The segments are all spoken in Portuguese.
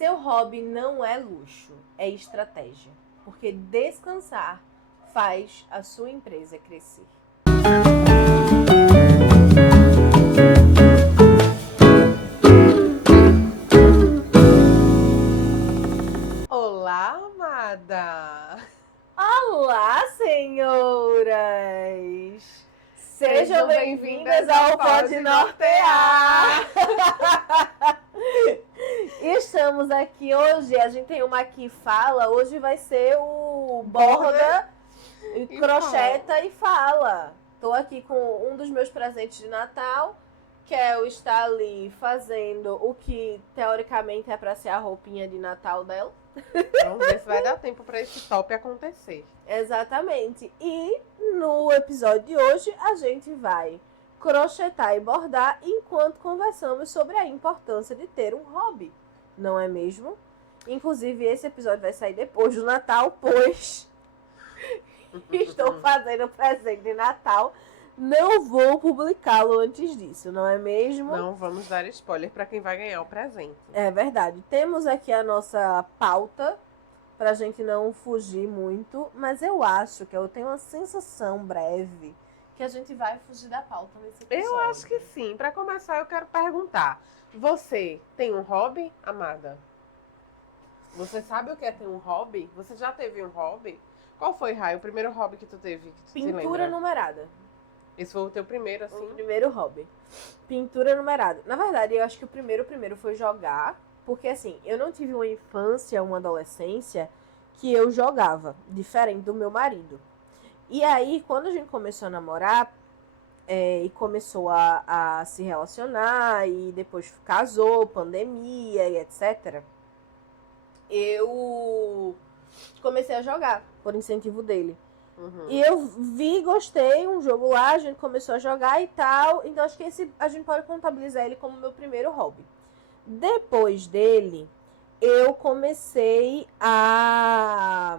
Seu hobby não é luxo, é estratégia. Porque descansar faz a sua empresa crescer. Olá, amada! Olá, senhoras! Sejam bem-vindas ao Pode Nortear! Estamos aqui hoje, a gente tem uma aqui fala, hoje vai ser o borda, e crocheta e fala. Tô aqui com um dos meus presentes de Natal, que é o estar ali fazendo o que teoricamente é pra ser a roupinha de Natal dela. Vamos ver se vai dar tempo pra esse top acontecer. Exatamente. E no episódio de hoje a gente vai crochetar e bordar enquanto conversamos sobre a importância de ter um hobby, não é mesmo? Inclusive esse episódio vai sair depois do Natal, pois estou fazendo presente de Natal. Não vou publicá-lo antes disso, não é mesmo? Não vamos dar spoiler pra quem vai ganhar o presente. É verdade. Temos aqui a nossa pauta, pra gente não fugir muito, mas eu acho que eu tenho uma sensação breve que a gente vai fugir da pauta nesse episódio. Eu acho que sim. Pra começar, eu quero perguntar. Você tem um hobby, amada? Você sabe o que é ter um hobby? Você já teve um hobby? Qual foi, Rai, o primeiro hobby que tu teve? Que tu se Pintura lembra? numerada. Esse foi o teu primeiro, assim? O primeiro hobby. Pintura numerada. Na verdade, eu acho que o primeiro foi jogar, porque assim, eu não tive uma infância, uma adolescência que eu jogava, diferente do meu marido. E aí, quando a gente começou a namorar, e começou a se relacionar, e depois casou, pandemia e etc., eu comecei a jogar, por incentivo dele. Uhum. E eu vi, gostei, um jogo lá, a gente começou a jogar e tal. Então acho que a gente pode contabilizar ele como meu primeiro hobby. Depois dele, eu comecei a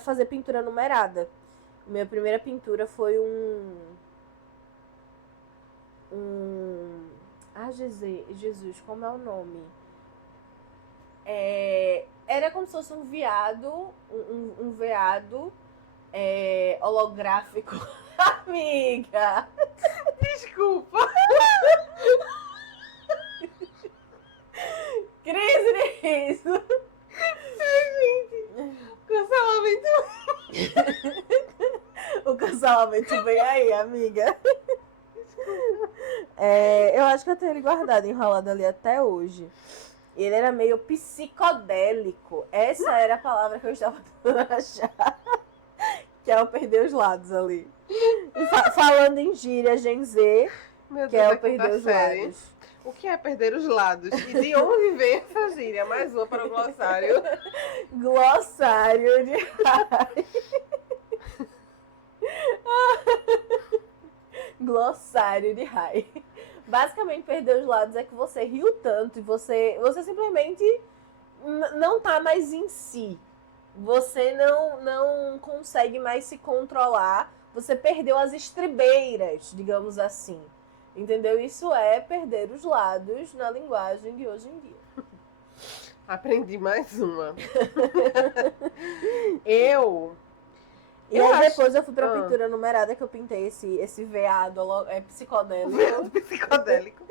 fazer pintura numerada. Minha primeira pintura foi Jesus, como é o nome? Era como se fosse um veado, um veado holográfico. Amiga! Desculpa! Crise de riso! Cancelamento! O cancelamento vem aí, amiga. Eu acho que eu tenho ele guardado, enrolado ali até hoje. Ele era meio psicodélico. Essa era a palavra que eu estava tentando achar. Que é o perder os lados ali. Falando em gíria Gen Z, Meu que Deus, é da o perder quinta os série. lados. O que é perder os lados? E de onde vem essa gíria? Mais uma para o glossário. Glossário de Rai. Glossário de Rai. Basicamente, perder os lados é que você riu tanto e você simplesmente não tá mais em si. Você não consegue mais se controlar. Você perdeu as estribeiras, digamos assim. Entendeu? Isso é perder os lados na linguagem de hoje em dia. Aprendi mais uma. E aí depois eu fui pra pintura numerada, que eu pintei esse veado psicodélico. Veado psicodélico.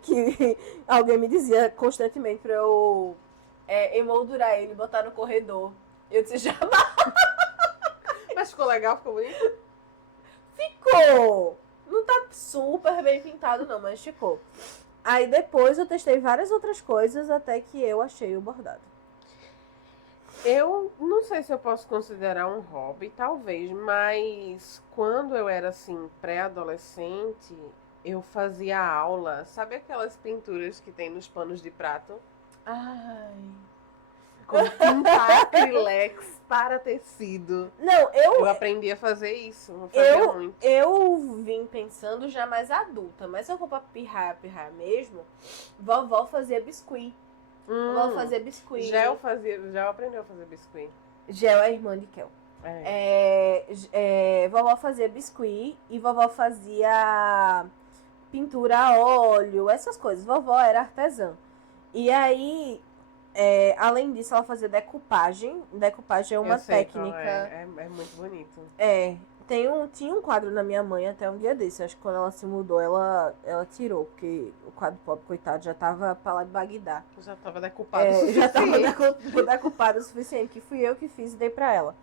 Que alguém me dizia constantemente pra eu emoldurar ele, botar no corredor. Eu disse, já Mas ficou legal, ficou bonito? ficou! Não tá super bem pintado não, mas ficou. Aí depois eu testei várias outras coisas até que eu achei o bordado. Eu não sei se eu posso considerar um hobby, talvez, mas quando eu era assim, pré-adolescente, eu fazia aula. Sabe aquelas pinturas que tem nos panos de prato? Ai. Como pintar acrylex para tecido. Não, Eu aprendi a fazer isso, não fazia muito. Eu vim pensando já mais adulta, mas se eu for pra pirrar mesmo, vovó fazia biscuit. Vovó fazia biscuit. Já aprendeu a fazer biscuit. Gel é a irmã de Kel. Vovó fazia biscuit e vovó fazia pintura a óleo, essas coisas. Vovó era artesã. E aí, Além disso, ela fazia decupagem. Decupagem é uma Eu sei qual técnica. é muito bonito. Tinha um quadro na minha mãe até um dia desse. Acho que quando ela se mudou, ela tirou, porque o quadro pobre, coitado, já tava pra lá de Bagdá. Já tava decupado o suficiente. Já tava decupado o suficiente, que fui eu que fiz e dei pra ela.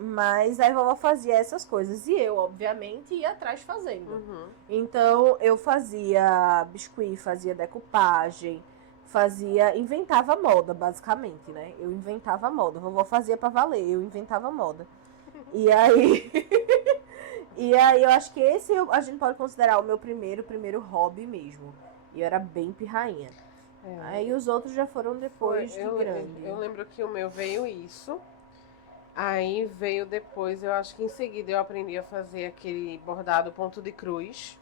Mas a vovó fazia essas coisas. E eu, obviamente, ia atrás fazendo. Uhum. Então, eu fazia biscuit, fazia decupagem, inventava moda, basicamente, né? Eu inventava moda. A vovó fazia pra valer, eu inventava moda. E aí... E aí, eu acho que esse a gente pode considerar o meu primeiro hobby mesmo. E eu era bem pirrainha. Aí os outros já foram depois de grande. Eu lembro que o meu veio isso. Aí veio depois, eu acho que em seguida eu aprendi a fazer aquele bordado ponto de cruz.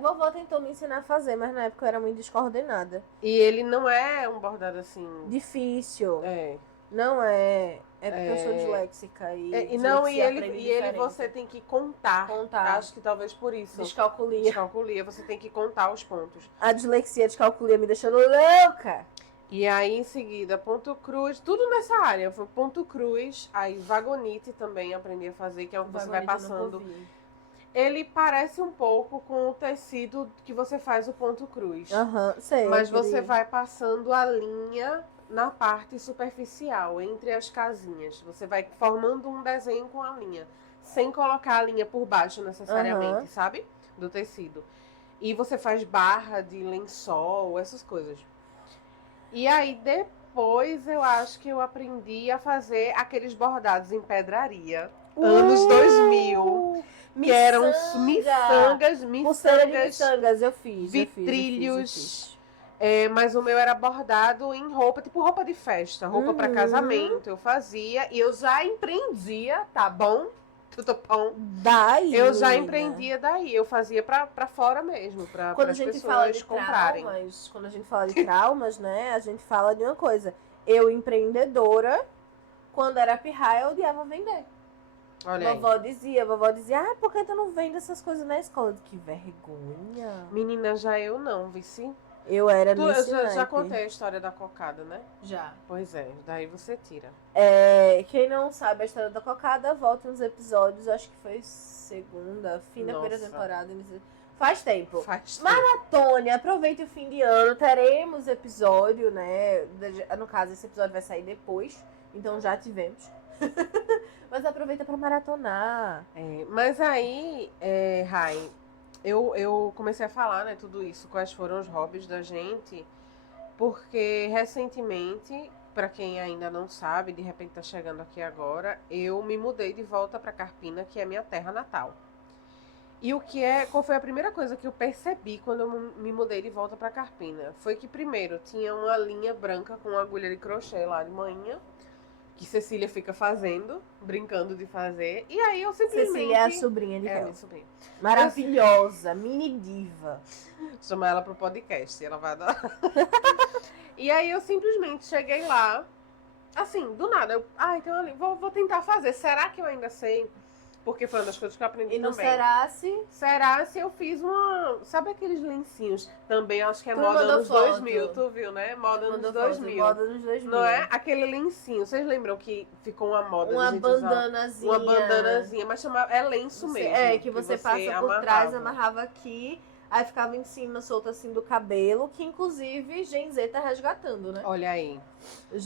Vovó tentou me ensinar a fazer, mas na época eu era muito descoordenada. E ele não é um bordado assim... Difícil. É. Não é. É porque eu sou disléxica e. E ele você tem que contar. Acho que talvez por isso. Descalculia. Você tem que contar os pontos. A dislexia, descalculia me deixando louca. E aí, em seguida, ponto cruz, tudo nessa área. Foi ponto cruz, aí vagonite também aprendi a fazer, que é o que você vai passando. Ele parece um pouco com o tecido que você faz o ponto cruz. Sei. Mas você vai passando a linha na parte superficial, entre as casinhas. Você vai formando um desenho com a linha, sem colocar a linha por baixo necessariamente, sabe? Do tecido. E você faz barra de lençol, essas coisas. E aí, depois, eu acho que eu aprendi a fazer aqueles bordados em pedraria. Anos 2000. Que eram miçangas. Eu fiz. Vitrilhos. Mas o meu era bordado em roupa, tipo roupa de festa, roupa pra casamento. Eu fazia e eu já empreendia, tá bom? Tudo bom? Daí. Eu já empreendia daí. Eu fazia pra fora mesmo, pra as pessoas comprarem. Quando a gente fala de traumas, né? A gente fala de uma coisa. Eu, empreendedora, quando era pirraia, eu odiava vender. Olha vovó dizia, por que tu não vende essas coisas na escola? Que vergonha. Menina, já eu não, vici. Eu era Eu já contei a história da cocada, né? Já. Pois é, daí você tira. Quem não sabe a história da cocada, volta nos episódios, acho que foi fim da primeira temporada. Faz tempo. Maratone, aproveite o fim de ano, teremos episódio, né? No caso, esse episódio vai sair depois, então já tivemos. Mas aproveita pra maratonar. Mas aí, Rai, eu comecei a falar, né, tudo isso, quais foram os hobbies da gente, porque recentemente, pra quem ainda não sabe, de repente tá chegando aqui agora, eu me mudei de volta pra Carpina, que é minha terra natal. E qual foi a primeira coisa que eu percebi quando eu me mudei de volta pra Carpina? Foi que primeiro tinha uma linha branca com uma agulha de crochê lá de manhã, que Cecília fica fazendo, brincando de fazer. E aí eu simplesmente... Cecília é a sobrinha de Kel. Minha sobrinha. Maravilhosa, mini diva. Chamar ela pro podcast, ela vai adorar. E aí eu simplesmente cheguei lá, assim, do nada. Então ali, vou tentar fazer. Será que eu ainda sei? Porque foi uma das coisas que eu aprendi também. E não também. será se eu fiz uma... Sabe aqueles lencinhos? Também acho que é moda nos 2000, tu viu, né? Moda nos 2000. Moda nos 2000. Não é? Aquele lencinho. Vocês lembram que ficou uma moda? Uma bandanazinha. Uma bandanazinha, mas é lenço mesmo. Que você passa por trás, amarrava aqui. Aí ficava em cima, solta assim do cabelo, que inclusive Gen Z tá resgatando, né? Olha aí.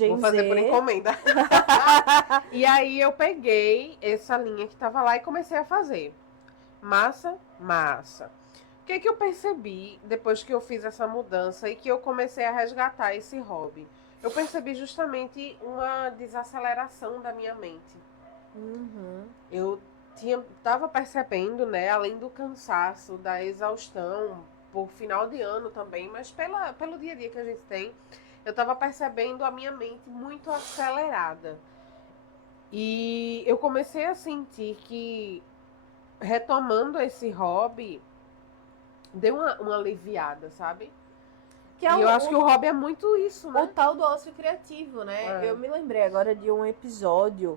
Vou fazer por encomenda. E aí eu peguei essa linha que tava lá e comecei a fazer. Massa. O que eu percebi depois que eu fiz essa mudança e que eu comecei a resgatar esse hobby? Eu percebi justamente uma desaceleração da minha mente. Eu tava percebendo, né, além do cansaço, da exaustão, por final de ano também, mas pelo dia a dia que a gente tem, eu tava percebendo a minha mente muito acelerada. E eu comecei a sentir que, retomando esse hobby, deu uma aliviada, sabe? E eu acho que o hobby é muito isso, né? O tal do ócio criativo, né? Eu me lembrei agora de um episódio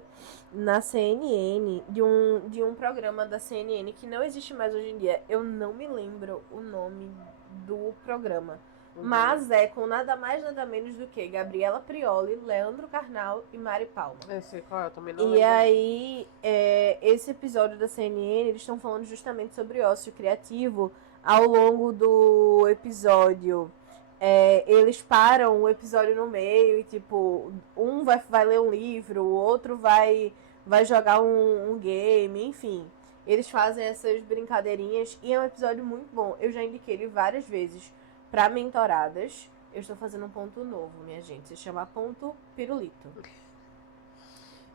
na CNN, de um programa da CNN que não existe mais hoje em dia. Eu não me lembro o nome do programa. Mas é com nada mais, nada menos do que Gabriela Prioli, Leandro Carnal e Mari Palma. Eu sei qual é, eu também não E lembro. aí, esse episódio da CNN, eles estão falando justamente sobre ócio criativo. Ao longo do episódio, eles param o episódio no meio e, tipo, um vai ler um livro, o outro vai jogar um game, enfim. Eles fazem essas brincadeirinhas e é um episódio muito bom. Eu já indiquei ele várias vezes para mentoradas. Eu estou fazendo um ponto novo, minha gente. Se chama Ponto Pirulito.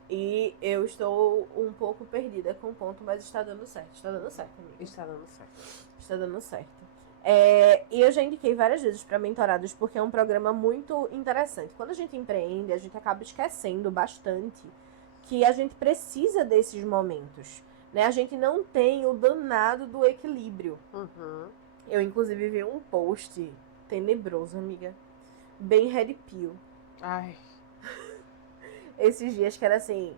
E eu estou um pouco perdida com o ponto, mas está dando certo. Está dando certo, amiga. Está dando certo. Está dando certo. E eu já indiquei várias vezes para mentorados, porque é um programa muito interessante. Quando a gente empreende, a gente acaba esquecendo bastante que a gente precisa desses momentos. Né? A gente não tem o danado do equilíbrio. Uhum. Eu, inclusive, vi um post tenebroso, amiga. Bem red pill. Ai. Esses dias que era assim: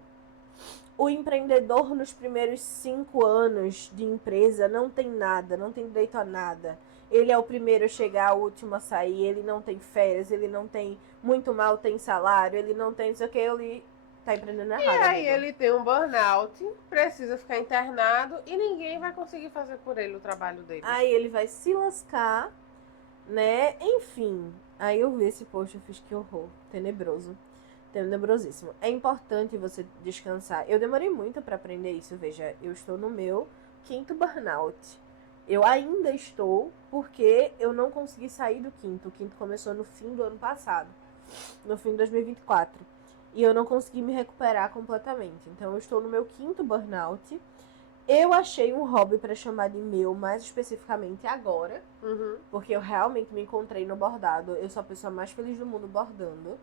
o empreendedor nos primeiros 5 anos de empresa não tem nada, não tem direito a nada. Ele é o primeiro a chegar, o último a sair, ele não tem férias, ele não tem, muito mal tem salário, ele não tem, não sei o que, ele tá empreendendo errado. E aí amiga. ele tem um burnout, precisa ficar internado e ninguém vai conseguir fazer por ele o trabalho dele. Aí ele vai se lascar, né? Enfim, aí eu vi esse post, eu fiz que horror, tenebroso. Tenebrosíssimo. É importante você descansar. Eu demorei muito pra aprender isso, veja, eu estou no meu 5º burnout. Eu ainda estou, porque eu não consegui sair do 5º. O 5º começou no fim do ano passado, no fim de 2024. E eu não consegui me recuperar completamente. Então eu estou no meu 5º burnout. Eu achei um hobby pra chamar de meu, mais especificamente agora. Uhum. Porque eu realmente me encontrei no bordado. Eu sou a pessoa mais feliz do mundo bordando.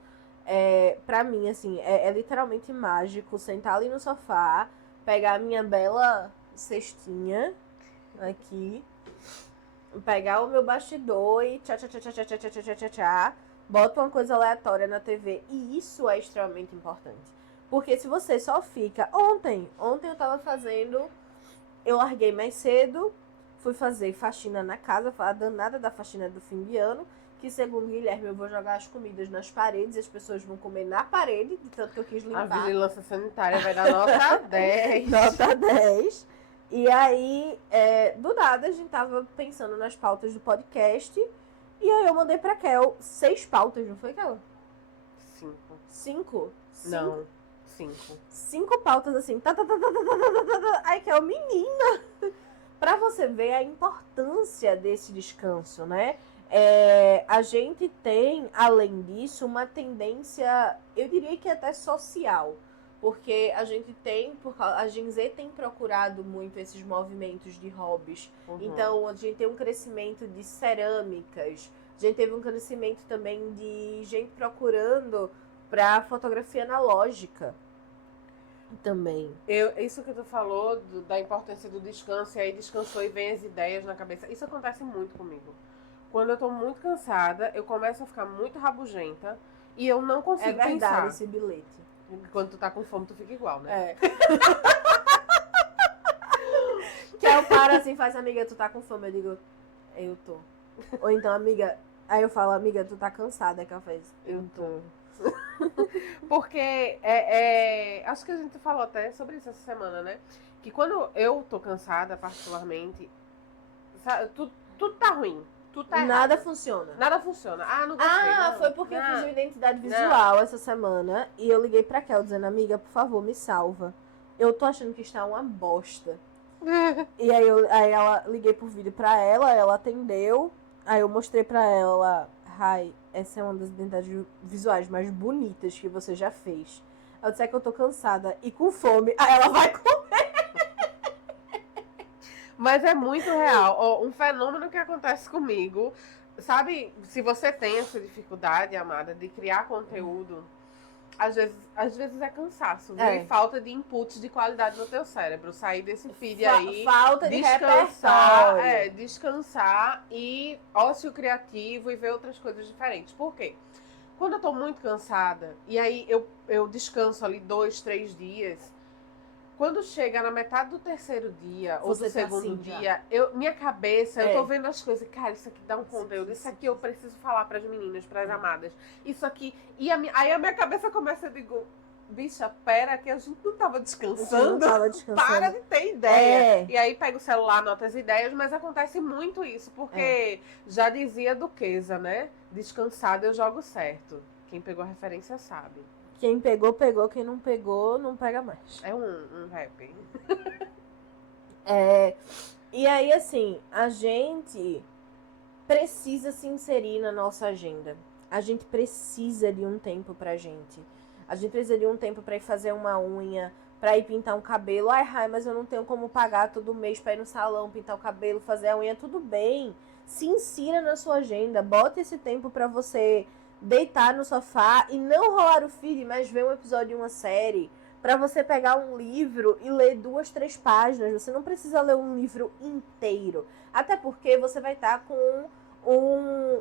Pra mim, assim, é literalmente mágico sentar ali no sofá, pegar a minha bela cestinha aqui, pegar o meu bastidor e tchá, bota uma coisa aleatória na TV. E isso é extremamente importante. Porque se você só fica... Ontem eu tava fazendo... Eu larguei mais cedo, fui fazer faxina na casa, a danada da faxina do fim de ano, que segundo Guilherme eu vou jogar as comidas nas paredes e as pessoas vão comer na parede, de tanto que eu quis limpar. A vigilância sanitária vai dar nota 10. Nota 10. E aí, do nada, a gente tava pensando nas pautas do podcast. E aí eu mandei pra Kel 6 pautas, não foi, Kel? 5. 5? Não, 5. 5 pautas assim. Ai, Kel, menina! Pra você ver a importância desse descanso, né? A gente tem, além disso, uma tendência, eu diria que até social, porque a gente tem, a Gen Z tem procurado muito esses movimentos de hobbies. Uhum. Então, a gente tem um crescimento de cerâmicas, a gente teve um crescimento também de gente procurando para fotografia analógica também. Isso que tu falou da importância do descanso, e aí descansou e vem as ideias na cabeça, isso acontece muito comigo. Quando eu tô muito cansada, eu começo a ficar muito rabugenta e eu não consigo pensar. É verdade esse bilhete. Quando tu tá com fome, tu fica igual, né? Que eu paro assim, faz, amiga, tu tá com fome? Eu digo, eu tô. Ou então, amiga, aí eu falo, amiga, tu tá cansada? Que ela faz, eu tô. Porque acho que a gente falou até sobre isso essa semana, né? Que quando eu tô cansada, particularmente, sabe, tudo tá ruim. Tá Nada errado. funciona. Nada funciona. Ah, não gostei. Não. Foi porque eu fiz uma identidade visual essa semana e eu liguei pra Kel dizendo, amiga, por favor, me salva. Eu tô achando que está uma bosta. E aí ela liguei por vídeo pra ela atendeu. Aí eu mostrei pra ela, Rai, essa é uma das identidades visuais mais bonitas que você já fez. Ela disse que eu tô cansada e com fome. Aí ela vai comer. Mas é muito real. Ó, um fenômeno que acontece comigo. Sabe, se você tem essa dificuldade, amada, de criar conteúdo, às vezes é cansaço, viu? E falta de inputs de qualidade no teu cérebro. Sair desse feed aí. Falta de descansar, repertório. Descansar e ócio criativo e ver outras coisas diferentes. Por quê? Quando eu tô muito cansada, e aí eu descanso ali 2, 3 dias, quando chega na metade do terceiro dia, ou Você do tá segundo assim já. dia, minha cabeça, eu É. tô vendo as coisas, cara, isso aqui dá um conteúdo, isso aqui eu preciso falar pras meninas, pras amadas. Isso aqui. E aí a minha cabeça começa, eu digo, bicha, pera, que a gente não tava Você não descansando. tava descansando. Para de ter ideia. É. E aí pega o celular, anota as ideias, mas acontece muito isso, porque já dizia Duquesa, né? Descansado eu jogo certo. Quem pegou a referência sabe. Quem pegou, pegou. Quem não pegou, não pega mais. É um rap. E aí, assim, a gente precisa se inserir na nossa agenda. A gente precisa de um tempo pra gente. A gente precisa de um tempo pra ir fazer uma unha, pra ir pintar um cabelo. Ai, mas eu não tenho como pagar todo mês pra ir no salão, pintar o cabelo, fazer a unha. Tudo bem. Se insira na sua agenda. Bota esse tempo pra você deitar no sofá e não rolar o feed, mas ver um episódio de uma série. Pra você pegar um livro e ler 2, 3 páginas. Você não precisa ler um livro inteiro. Até porque você vai estar com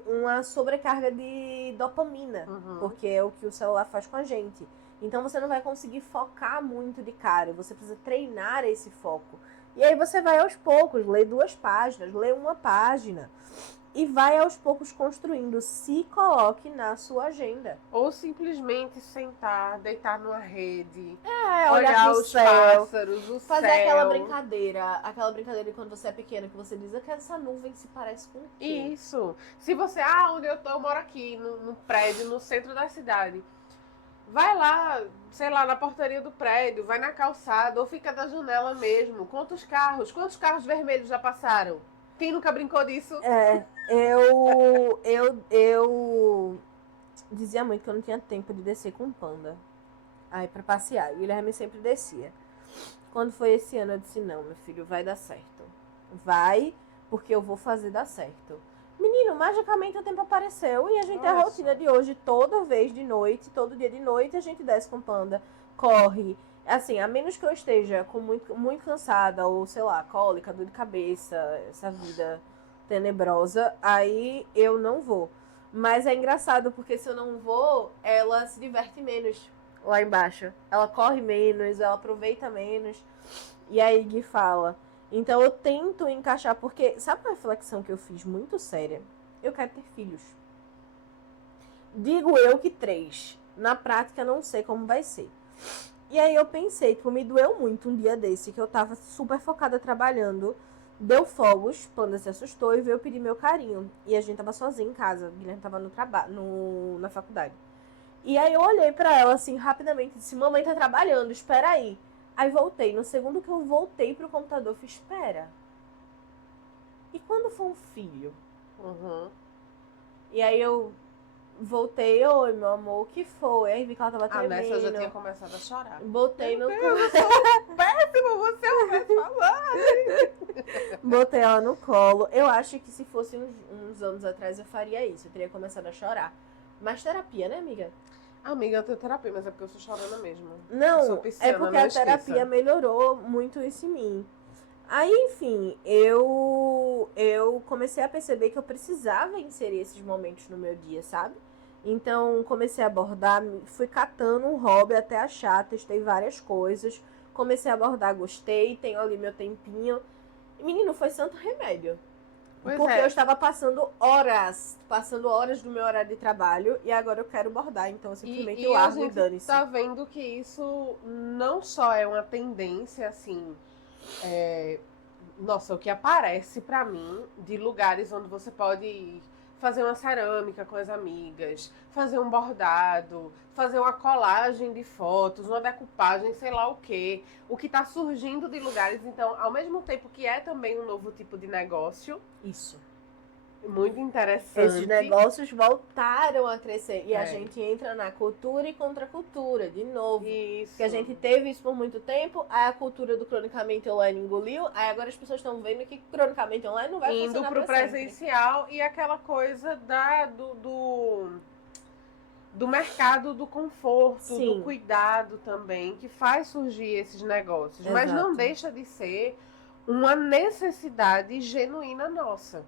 uma sobrecarga de dopamina. Uhum. Porque é o que o celular faz com a gente. Então você não vai conseguir focar muito de cara. Você precisa treinar esse foco. E aí você vai aos poucos, lê 2 páginas, lê 1 página. E vai aos poucos construindo. Se coloque na sua agenda. Ou simplesmente sentar, deitar numa rede, Olhar pro os céu. pássaros, o Fazer céu. aquela brincadeira de quando você é pequena, que você diz que essa nuvem se parece com o quê? Isso. Se você, onde eu tô, eu moro aqui, no prédio, no centro da cidade. Vai lá, sei lá, na portaria do prédio, vai na calçada, ou fica da janela mesmo. Quantos carros vermelhos já passaram? Quem nunca brincou disso? Eu dizia muito que eu não tinha tempo de descer com o Panda. Aí pra passear. E o Guilherme sempre descia. Quando foi esse ano, eu disse, não, meu filho, vai dar certo. Vai, porque eu vou fazer dar certo. Menino, magicamente o tempo apareceu e a gente tem a rotina de hoje, toda vez de noite, todo dia de noite, a gente desce com o Panda, corre. Assim, a menos que eu esteja com muito cansada, ou sei lá, cólica, dor de cabeça, essa vida tenebrosa, aí eu não vou. Mas é engraçado, porque se eu não vou, ela se diverte menos lá embaixo. Ela corre menos, ela aproveita menos. E aí Gui fala... Então eu tento encaixar, porque sabe uma reflexão que eu fiz muito séria? Eu quero ter filhos. Digo eu que 3. Na prática não sei como vai ser. E aí eu pensei, me doeu muito um dia desse, que eu tava super focada trabalhando. Deu fogos, Panda se assustou e veio pedir meu carinho. E a gente tava sozinha em casa, o Guilherme tava na faculdade. E aí eu olhei pra ela assim, rapidamente, e disse, mamãe tá trabalhando, espera aí. Aí voltei. No segundo que eu voltei pro computador, eu fiz, espera. E quando for um filho? Uhum. E aí eu voltei, oi, meu amor, o que foi? Aí vi que ela tava tremendo. Nessa eu já tinha começado a chorar. Botei no colo. Eu sou péssima, você é um falar. Botei ela no colo. Eu acho que se fosse uns anos atrás eu faria isso. Eu teria começado a chorar. Mas terapia, né, amiga? Amiga, eu tenho terapia, mas é porque eu sou chorona mesmo. Não, é porque a terapia melhorou muito isso em mim. Aí, enfim, eu comecei a perceber que eu precisava inserir esses momentos no meu dia, sabe? Então, comecei a abordar, fui catando um hobby até achar, testei várias coisas. Comecei a abordar, gostei, tenho ali meu tempinho. Menino, foi santo remédio. Porque eu estava passando horas do meu horário de trabalho e agora eu quero bordar, então eu simplesmente largo e dane-se. Tá vendo que isso não só é uma tendência, assim, nossa, o que aparece pra mim de lugares onde você pode fazer uma cerâmica com as amigas, fazer um bordado, fazer uma colagem de fotos, uma decupagem, sei lá o quê. O que tá surgindo de lugares, então, ao mesmo tempo que é também um novo tipo de negócio. Isso. Muito interessante. Esses negócios voltaram a crescer. E a gente entra na cultura e contracultura, de novo. Isso. Porque a gente teve isso por muito tempo, aí a cultura do cronicamente online engoliu, aí agora as pessoas estão vendo que cronicamente online não vai funcionar indo pro presencial sempre. E aquela coisa do mercado do conforto, Sim. do cuidado também, que faz surgir esses negócios. Exato. Mas não deixa de ser uma necessidade genuína nossa.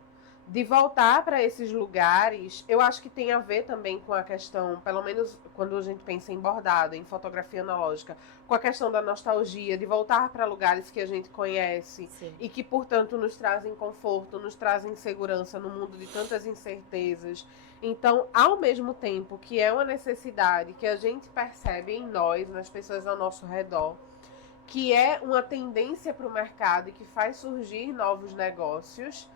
de voltar para esses lugares, eu acho que tem a ver também com a questão, pelo menos quando a gente pensa em bordado, em fotografia analógica, com a questão da nostalgia, de voltar para lugares que a gente conhece. Sim. E que, portanto, nos trazem conforto, nos trazem segurança no mundo de tantas incertezas. Então, ao mesmo tempo que é uma necessidade que a gente percebe em nós, nas pessoas ao nosso redor, que é uma tendência para o mercado e que faz surgir novos negócios,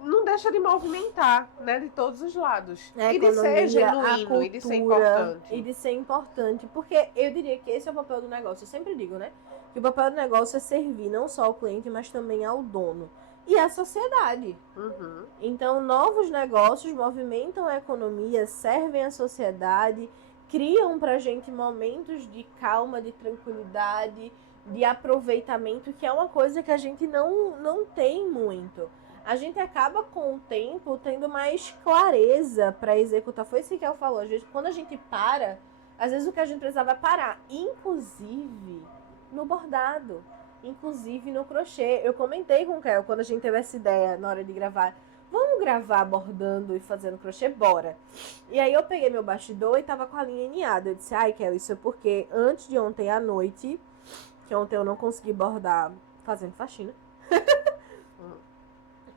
não deixa de movimentar, né, de todos os lados. A E de ser economia, genuíno, a e de ser cultura, importante. e de ser importante. Porque eu diria que esse é o papel do negócio. Eu sempre digo, né? Que o papel do negócio é servir não só ao cliente, mas também ao dono. E à sociedade. Uhum. Então, novos negócios movimentam a economia, servem à sociedade, criam pra gente momentos de calma, de tranquilidade, de aproveitamento, que é uma coisa que a gente não tem muito. A gente acaba com o tempo tendo mais clareza para executar. Foi isso que ela falou. Às vezes, quando a gente para, às vezes o que a gente precisava é parar. Inclusive no bordado. Inclusive no crochê. Eu comentei com o Kel quando a gente teve essa ideia na hora de gravar. Vamos gravar bordando e fazendo crochê? Bora. E aí eu peguei meu bastidor e tava com a linha eneada. Eu disse, ai, Kel, isso é porque antes de ontem à noite, que ontem eu não consegui bordar fazendo faxina.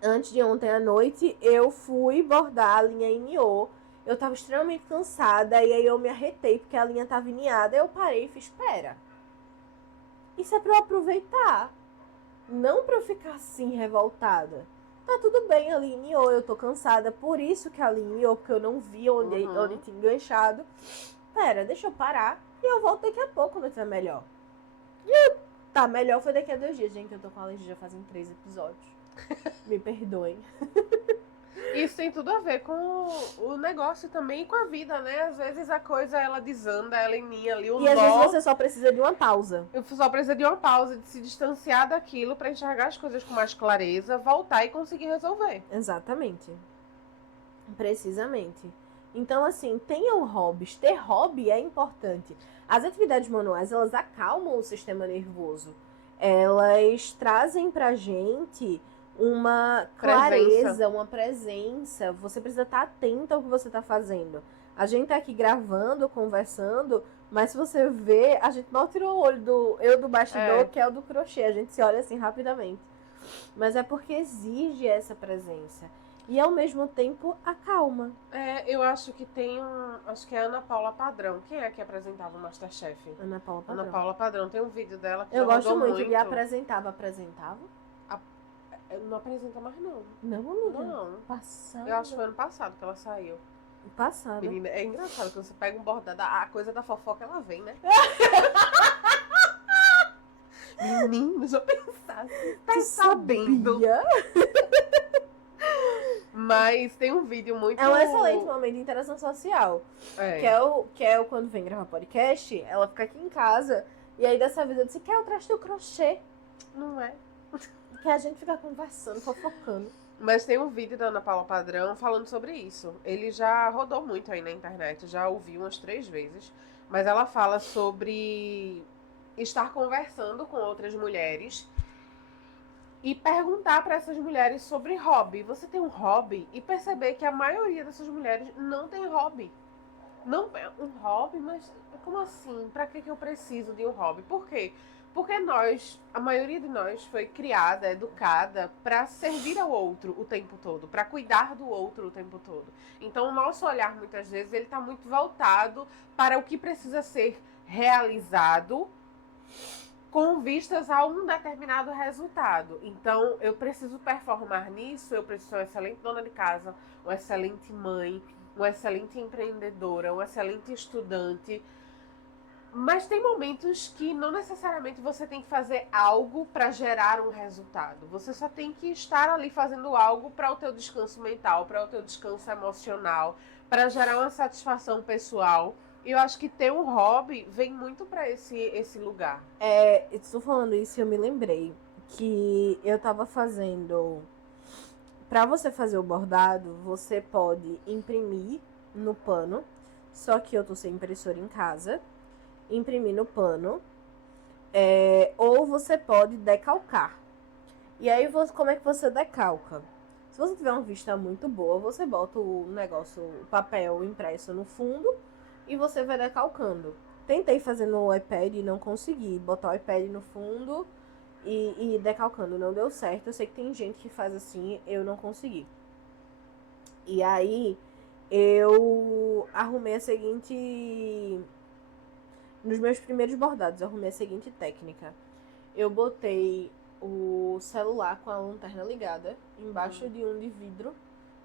Antes de ontem à noite, eu fui bordar a linha Iniô. Eu tava extremamente cansada e aí eu me arretei porque a linha tava iniada. Eu parei e fiz, espera. Isso é pra eu aproveitar. Não pra eu ficar assim, revoltada. Tá tudo bem, a linha iniô, eu tô cansada. Por isso que a linha iniô, porque eu não vi onde tinha enganchado. Pera, deixa eu parar e eu volto daqui a pouco quando estiver melhor. E tá melhor foi daqui a 2 dias, gente. Eu tô com alergia já fazem 3 episódios. Me perdoem. Isso tem tudo a ver com o negócio também e com a vida, né? Às vezes a coisa, ela desanda, ela eninha ali, o nó. E às vezes você só precisa de uma pausa. Eu só precisa de uma pausa, de se distanciar daquilo pra enxergar as coisas com mais clareza, voltar e conseguir resolver. Exatamente. Precisamente. Então, assim, tenham hobbies. Ter hobby é importante. As atividades manuais, elas acalmam o sistema nervoso. Elas trazem pra gente uma clareza, uma presença. Você precisa estar atento ao que você está fazendo. A gente tá aqui gravando, conversando, mas se você vê, a gente mal tirou o olho do bastidor, que é o do crochê. A gente se olha assim rapidamente. Mas é porque exige essa presença. E ao mesmo tempo acalma. Eu acho que acho que é a Ana Paula Padrão. Quem é que apresentava o Masterchef? Ana Paula Padrão. Ana Paula Padrão. Tem um vídeo dela que eu já gosto muito. E apresentava. Apresentava? Não apresenta mais, não. Não, amiga. Não. Passada. Eu acho que foi ano passado que ela saiu. Passada. Menina, é engraçado quando você pega um bordado, a coisa da fofoca, ela vem, né? Menino, já pensasse. Tá sabendo? Sabia? Mas tem um vídeo muito... É um excelente momento de interação social. Que é o quando vem gravar podcast, ela fica aqui em casa. E aí dessa vez eu disse, quer eu trago teu crochê? Não é? Que a gente fica conversando, fofocando. Mas tem um vídeo da Ana Paula Padrão falando sobre isso. Ele já rodou muito aí na internet, já ouvi umas 3 vezes. Mas ela fala sobre estar conversando com outras mulheres e perguntar para essas mulheres sobre hobby. Você tem um hobby? E perceber que a maioria dessas mulheres não tem hobby. Não é um hobby, mas como assim? Para que eu preciso de um hobby? Por quê? Porque a maioria de nós foi criada, educada para servir ao outro o tempo todo, para cuidar do outro o tempo todo. Então o nosso olhar muitas vezes ele está muito voltado para o que precisa ser realizado com vistas a um determinado resultado. Então eu preciso performar nisso, eu preciso ser uma excelente dona de casa, uma excelente mãe, uma excelente empreendedora, uma excelente estudante. Mas tem momentos que não necessariamente você tem que fazer algo para gerar um resultado. Você só tem que estar ali fazendo algo para o teu descanso mental, para o teu descanso emocional, para gerar uma satisfação pessoal. E eu acho que ter um hobby vem muito para esse lugar. Estou falando isso e eu me lembrei que eu tava fazendo... Para você fazer o bordado, você pode imprimir no pano, só que eu tô sem impressora em casa. Imprimir no pano, ou você pode decalcar. E aí, como é que você decalca? Se você tiver uma vista muito boa, você bota o negócio, o papel impresso no fundo e você vai decalcando. Tentei fazer no iPad e não consegui. Botar o iPad no fundo e decalcando. Não deu certo. Eu sei que tem gente que faz assim, eu não consegui. E aí, eu arrumei a seguinte... Nos meus primeiros bordados, eu arrumei a seguinte técnica. Eu botei o celular com a lanterna ligada embaixo de um de vidro,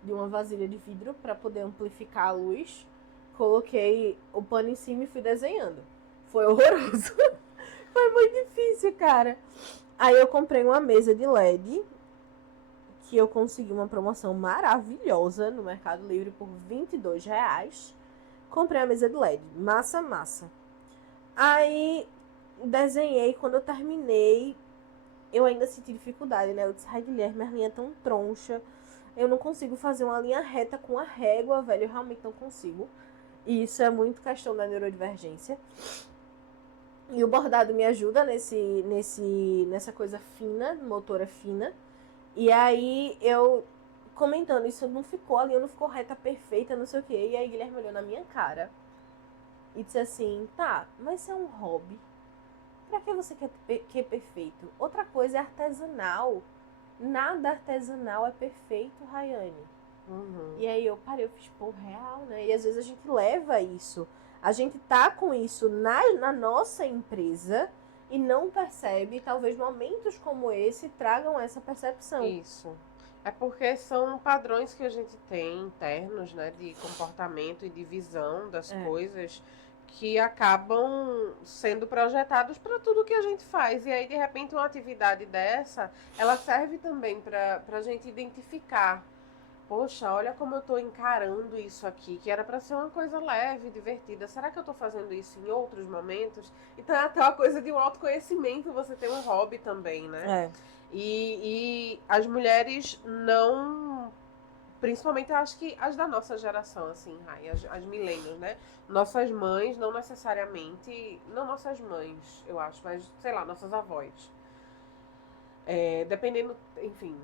de uma vasilha de vidro, para poder amplificar a luz. Coloquei o pano em cima e fui desenhando. Foi horroroso. Foi muito difícil, cara. Aí eu comprei uma mesa de LED, que eu consegui uma promoção maravilhosa no Mercado Livre por R$ 22. Comprei a mesa de LED. Massa, massa. Aí desenhei, quando eu terminei, eu ainda senti dificuldade, né? Eu disse, ai, Guilherme, a linha é tão troncha. Eu não consigo fazer uma linha reta com a régua, velho. Eu realmente não consigo. E isso é muito questão da neurodivergência. E o bordado me ajuda nessa coisa fina, motora fina. E aí eu comentando, isso não ficou, a linha não ficou reta perfeita, não sei o quê. E aí Guilherme olhou na minha cara e disse assim, tá, mas isso é um hobby. Pra que você quer perfeito? Outra coisa é artesanal. Nada artesanal é perfeito, Rayane. Uhum. E aí eu parei, eu fiz, pô, real, né? E às vezes a gente leva isso. A gente tá com isso na nossa empresa e não percebe. Talvez momentos como esse tragam essa percepção. Isso. É porque são padrões que a gente tem internos, né, de comportamento e de visão das coisas que acabam sendo projetados para tudo que a gente faz. E aí, de repente, uma atividade dessa, ela serve também para a gente identificar. Poxa, olha como eu estou encarando isso aqui, que era para ser uma coisa leve, divertida. Será que eu estou fazendo isso em outros momentos? Então é até uma coisa de um autoconhecimento, você tem um hobby também, né? E as mulheres não... Principalmente, eu acho que as da nossa geração, assim, Rai, as millennials, né? Nossas mães, não necessariamente... Não nossas mães, eu acho, mas, sei lá, nossas avós. Dependendo, enfim...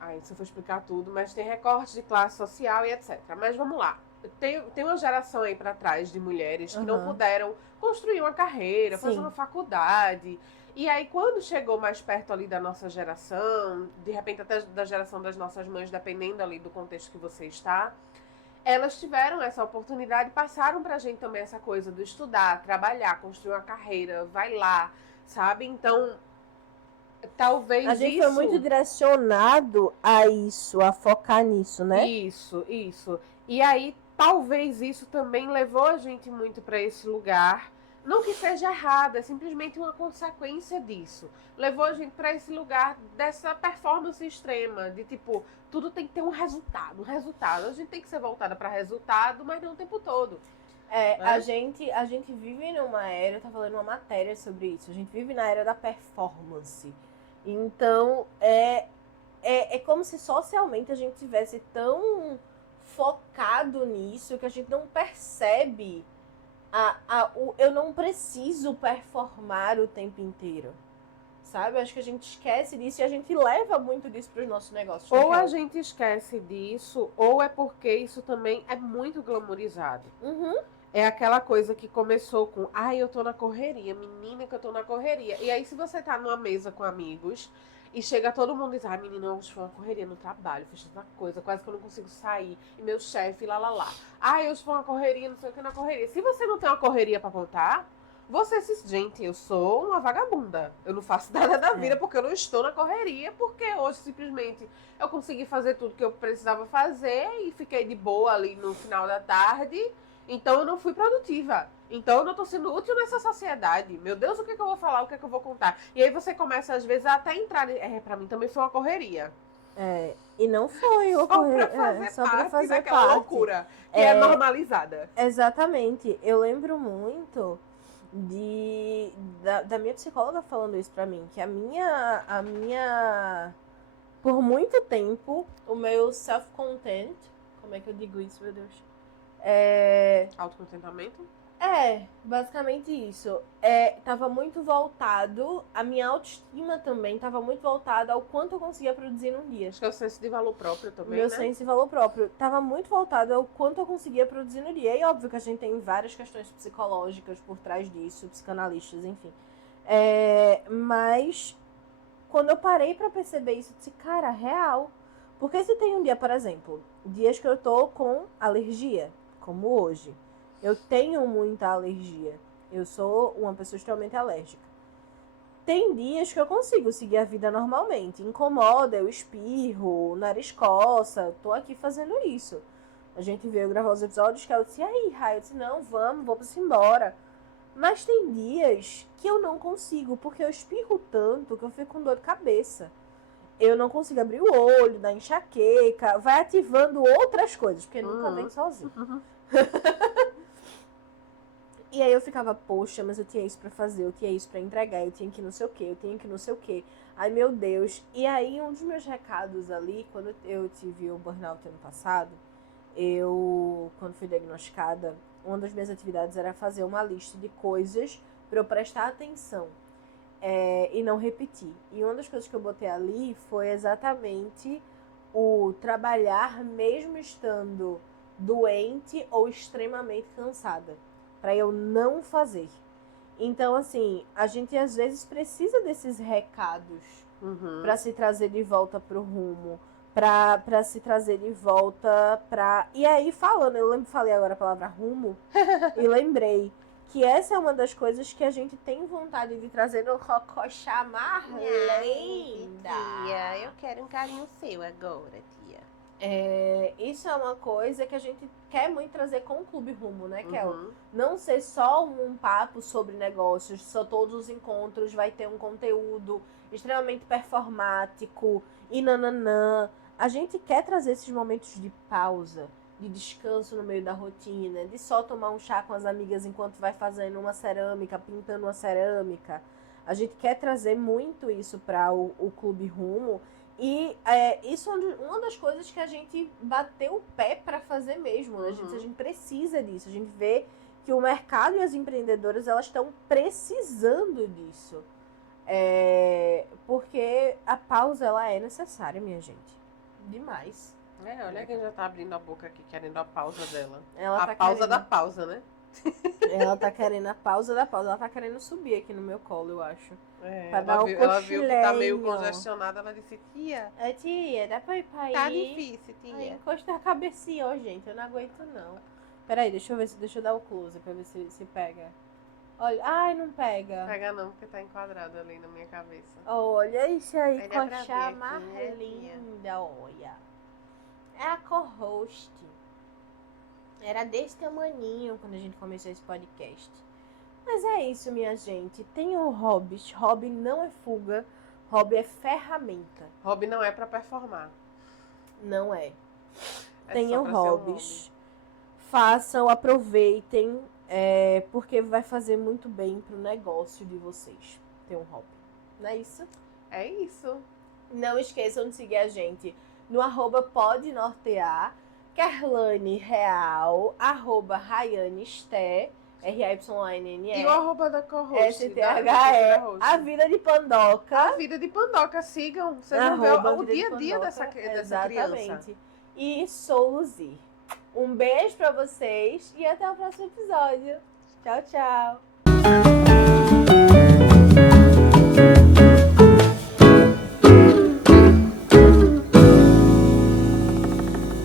Aí, se eu for explicar tudo, mas tem recortes de classe social e etc. Mas vamos lá. Tem uma geração aí para trás de mulheres que não puderam construir uma carreira, fazer uma faculdade. E aí, quando chegou mais perto ali da nossa geração, de repente até da geração das nossas mães, dependendo ali do contexto que você está, elas tiveram essa oportunidade, passaram pra gente também essa coisa do estudar, trabalhar, construir uma carreira, vai lá, sabe? Então, talvez a gente foi muito direcionado a isso, a focar nisso, né? Isso. E aí, talvez isso também levou a gente muito para esse lugar. Não que seja errado, é simplesmente uma consequência disso. Levou a gente para esse lugar dessa performance extrema, de tipo, tudo tem que ter um resultado. A gente tem que ser voltada para resultado, mas não o tempo todo. A gente vive numa era, eu tava lendo uma matéria sobre isso, a gente vive na era da performance. Então, é como se socialmente a gente tivesse tão focado nisso que a gente não percebe eu não preciso performar o tempo inteiro. Sabe? Acho que a gente esquece disso e a gente leva muito disso para os nossos negócios. Ou a gente esquece disso, ou é porque isso também é muito glamourizado. É aquela coisa que começou com, eu tô na correria, menina que eu tô na correria. E aí, se você tá numa mesa com amigos e chega todo mundo e diz, menina, hoje foi uma correria no trabalho, fiz tanta coisa, quase que eu não consigo sair. E meu chefe, lá. Hoje foi uma correria, não sei o que, na correria. Se você não tem uma correria pra contar, você se... Gente, eu sou uma vagabunda. Eu não faço nada da vida porque eu não estou na correria, porque hoje simplesmente eu consegui fazer tudo que eu precisava fazer e fiquei de boa ali no final da tarde. Então eu não fui produtiva. Então eu não tô sendo útil nessa sociedade. Meu Deus, o que é que eu vou falar, o que é que eu vou contar? E aí você começa, às vezes, a até entrar... pra mim também foi uma correria. E não foi uma correria. Só pra fazer daquela loucura que é normalizada. Exatamente. Eu lembro muito da minha psicóloga falando isso pra mim. Que a minha... Por muito tempo, o meu self-content... Como é que eu digo isso, meu Deus? Autocontentamento? Basicamente isso. Tava muito voltado, a minha autoestima também tava muito voltada ao quanto eu conseguia produzir num dia. Acho que é o senso de valor próprio também, Meu né? senso de valor próprio tava muito voltado ao quanto eu conseguia produzir no dia. E óbvio que a gente tem várias questões psicológicas por trás disso, psicanalistas, enfim. Mas quando eu parei pra perceber isso, eu disse, cara, real. Porque se tem um dia, por exemplo, dias que eu tô com alergia, como hoje. Eu tenho muita alergia. Eu sou uma pessoa extremamente alérgica. Tem dias que eu consigo seguir a vida normalmente. Incomoda, eu espirro, o nariz coça. Tô aqui fazendo isso. A gente veio gravar os episódios que eu disse, e aí, Raio? Eu disse, não, vamos embora. Mas tem dias que eu não consigo, porque eu espirro tanto que eu fico com dor de cabeça. Eu não consigo abrir o olho, dá enxaqueca, vai ativando outras coisas, porque nunca vem sozinho. E aí eu ficava, poxa, mas eu tinha isso pra fazer, eu tinha isso pra entregar, eu tinha que não sei o que, eu tinha que não sei o que. Ai, meu Deus. E aí, um dos meus recados ali, quando eu tive o burnout ano passado, quando fui diagnosticada, uma das minhas atividades era fazer uma lista de coisas pra eu prestar atenção e não repetir. E uma das coisas que eu botei ali foi exatamente o trabalhar mesmo estando doente ou extremamente cansada, para eu não fazer. Então, assim, a gente às vezes precisa desses recados para se trazer de volta pro rumo, para se trazer de volta pra... E aí, falei agora a palavra rumo, e lembrei que essa é uma das coisas que a gente tem vontade de trazer no Rocochá Marlenda. Tia, eu quero um carinho seu agora, tia. Isso é uma coisa que a gente quer muito trazer com o Clube Rumo, né, Kel? Não ser só um papo sobre negócios, só todos os encontros vai ter um conteúdo extremamente performático e nananã. A gente quer trazer esses momentos de pausa, de descanso no meio da rotina, de só tomar um chá com as amigas enquanto vai fazendo uma cerâmica, pintando uma cerâmica. A gente quer trazer muito isso para o Clube Rumo. E isso é uma das coisas que a gente bateu o pé para fazer mesmo, né? A gente precisa disso. A gente vê que o mercado e as empreendedoras, elas estão precisando disso. Porque a pausa, ela é necessária, minha gente. Demais. Olha quem já tá abrindo a boca aqui, querendo a pausa dela. Ela a pausa da pausa, né? Ela tá querendo a pausa da pausa. Ela tá querendo subir aqui no meu colo, eu acho. Pra dar Ela viu que tá meio congestionada, ela disse, tia. Tia, dá pra ir pra aí? Tá difícil, tia. Ai, encosta a cabecinha, ó, gente. Eu não aguento, não. Peraí, deixa eu dar o close pra ver se pega. Olha, ai, não pega. Pega não, porque tá enquadrado ali na minha cabeça. Olha isso aí, Aí dá pra coxa ver mais aqui, né, linda, olha. É a co-host. Era desse tamaninho quando a gente começou esse podcast. Mas é isso, minha gente. Tenham hobbies. Hobby não é fuga. Hobby é ferramenta. Hobby não é pra performar. Não é. É Tenham só pra ser um hobbies. Façam, aproveitem. Porque vai fazer muito bem pro negócio de vocês ter um hobby. Não é isso? É isso. Não esqueçam de seguir a gente no @podnortear, Kerlane Real, @Rayane Sté, RYNNE. E o arroba da co-host. STHE, a vida de Pandoca. A vida de Pandoca, sigam. Vocês vão ver o dia a dia dessa criança. Exatamente. E sou Luzir. Um beijo pra vocês e até o próximo episódio. Tchau, tchau.